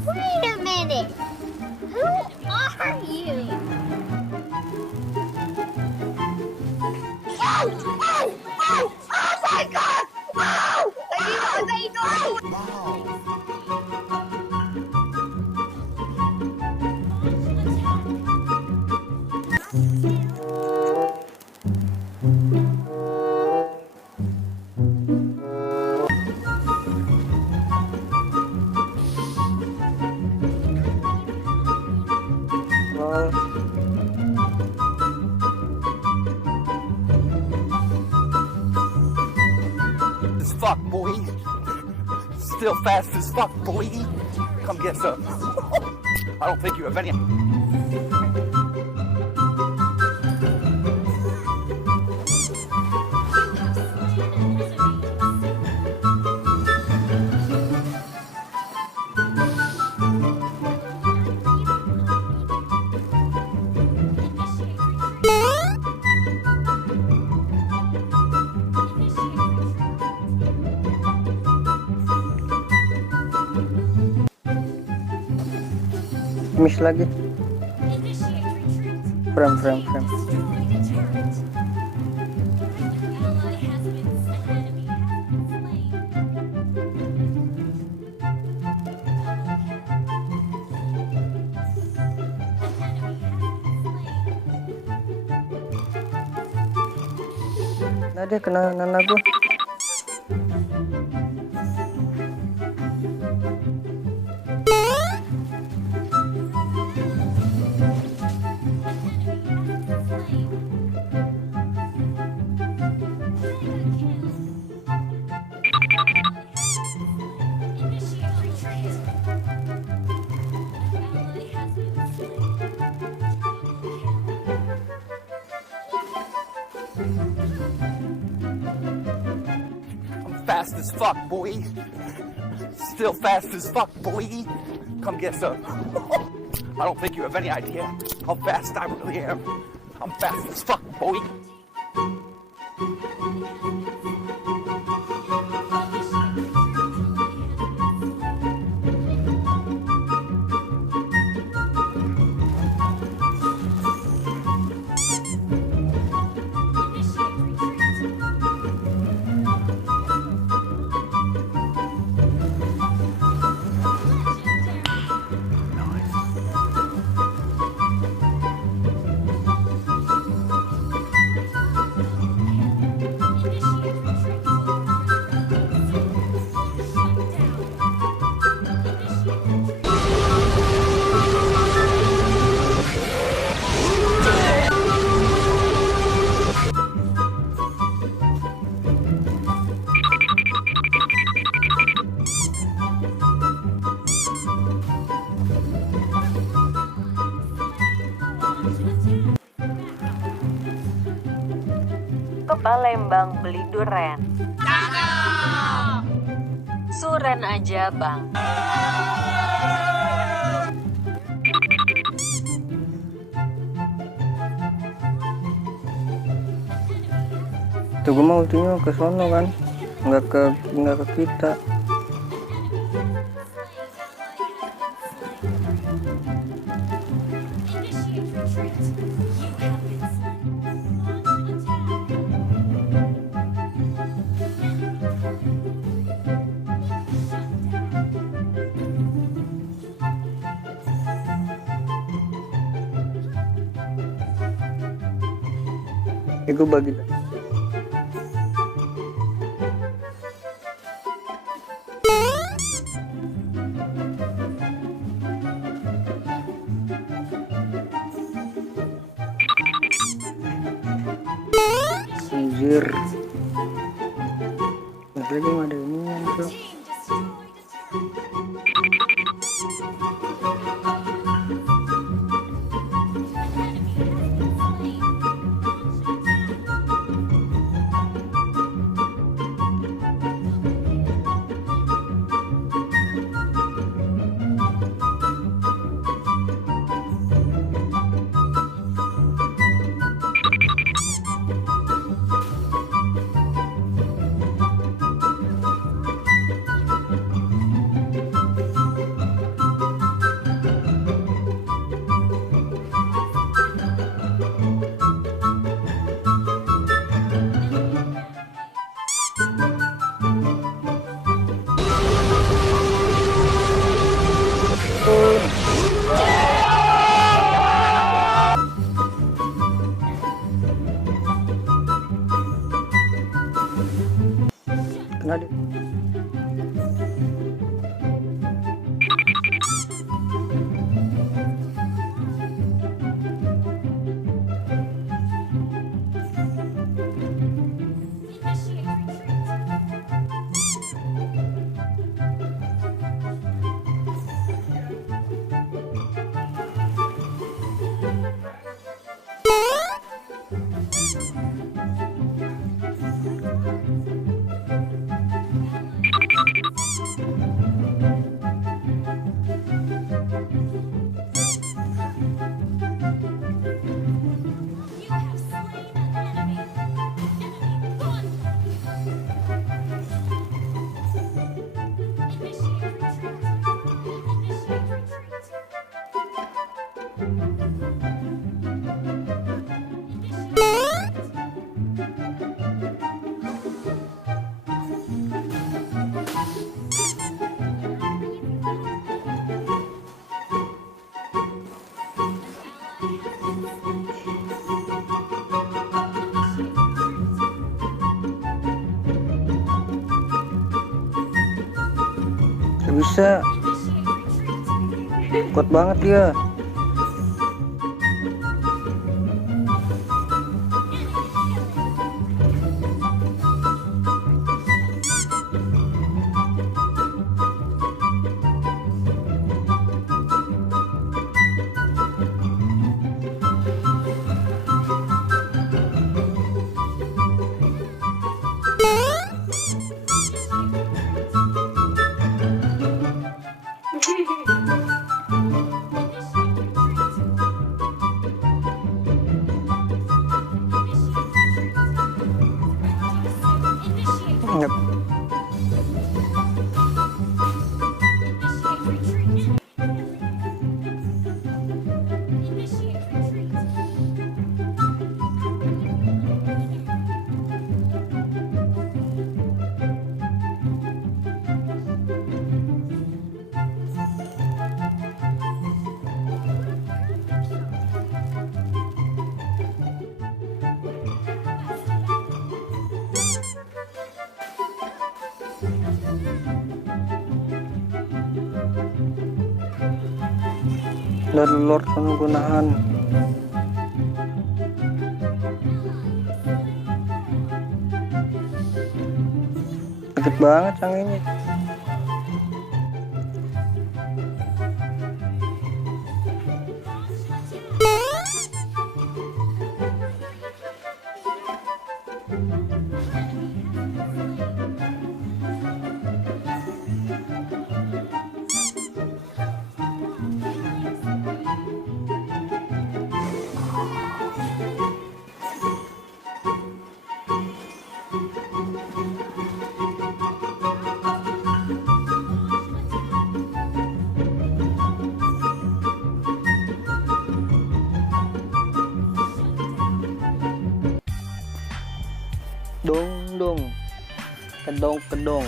Wait a minute. Who are you? Oh! Oh! Oh! Oh my God! Wow! Hindi ko As fuck, boy. Still fast as fuck, boy. Come get some. I don't think you have any. Miss lagi. Frame. Nah dia kena nana gua. Fast as fuck, boy. Still fast as fuck, boy. Come get some. I don't think you have any idea how fast I really am. I'm fast as fuck, boy. Ke Palembang beli duren. Suren aja bang. Tuh gue mau ultinya ke sono kan, nggak ke kita. Gue bagi anjir. Lagi ada ini bro. Nah, nggak bisa, kuat banget dia. Yep. Dari Lord penggunaan sakit banget sanginya. Dong dong, kedong kedong.